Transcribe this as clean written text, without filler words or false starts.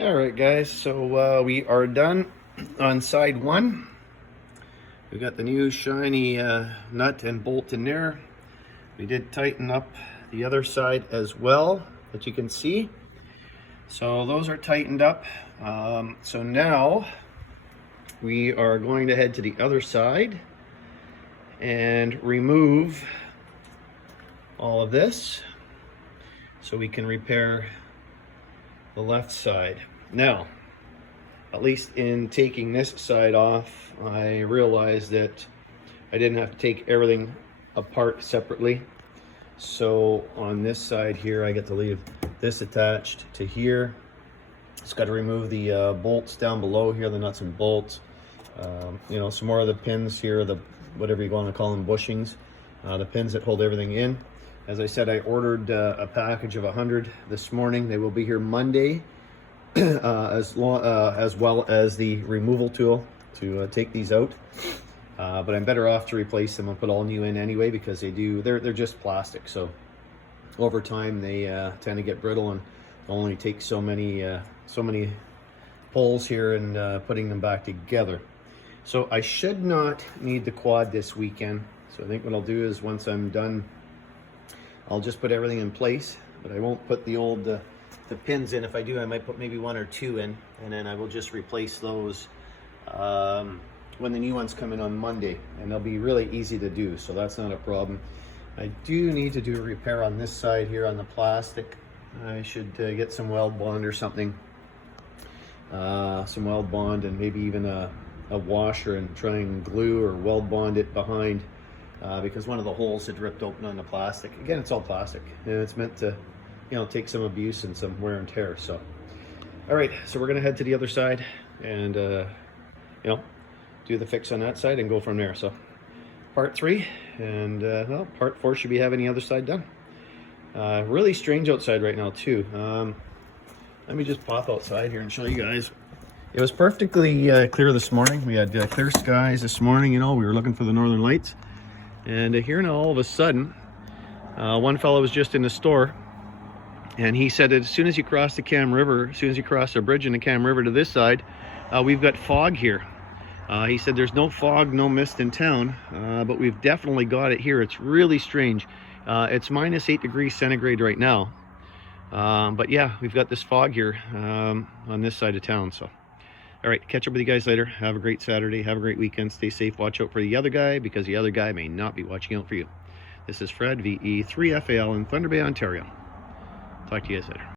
All right, guys, so we are done on side one. We got the new shiny nut and bolt in there. We did tighten up the other side as well, that you can see. So those are tightened up. So now we are going to head to the other side and remove all of this so we can repair the left side. Now, at least in taking this side off, I realized that I didn't have to take everything apart separately. So on this side here, I get to leave this attached to here. Just got to remove the bolts down below here, the nuts and bolts. You know, some more of the pins here, the whatever you want to call them, bushings, the pins that hold everything in. As I said, I ordered a package of 100 this morning. They will be here Monday, as well as the removal tool to take these out. But I'm better off to replace them and put all new in anyway, because they're just plastic. So over time they tend to get brittle, and only take so many pulls here and putting them back together. So I should not need the quad this weekend. So I think what I'll do is, once I'm done, I'll just put everything in place, but I won't put the old the pins in. If I do, I might put maybe 1 or 2 in, and then I will just replace those when the new ones come in on Monday, and they'll be really easy to do, so that's not a problem. I do need to do a repair on this side here on the plastic. I should get some weld bond or something, some weld bond, and maybe even a washer, and try and glue or weld bond it behind. Because one of the holes had ripped open on the plastic. Again, it's all plastic, and it's meant to, you know, take some abuse and some wear and tear. So, all right, so we're gonna head to the other side and, you know, do the fix on that side and go from there. So, part 3, and well, part 4 should be having the other side done. Really strange outside right now too. Let me just pop outside here and show you guys. It was perfectly clear this morning. We had clear skies this morning. You know, we were looking for the northern lights. And here now, all of a sudden, one fellow was just in the store, and he said that as soon as you cross the Cam River, as soon as you cross the bridge in the Cam River to this side, we've got fog here. He said there's no fog, no mist in town, but we've definitely got it here. It's really strange. It's -8 degrees centigrade right now. But yeah, we've got this fog here on this side of town. So, all right, catch up with you guys later. Have a great Saturday. Have a great weekend. Stay safe. Watch out for the other guy, because the other guy may not be watching out for you. This is Fred, VE3FAL in Thunder Bay, Ontario. Talk to you guys later.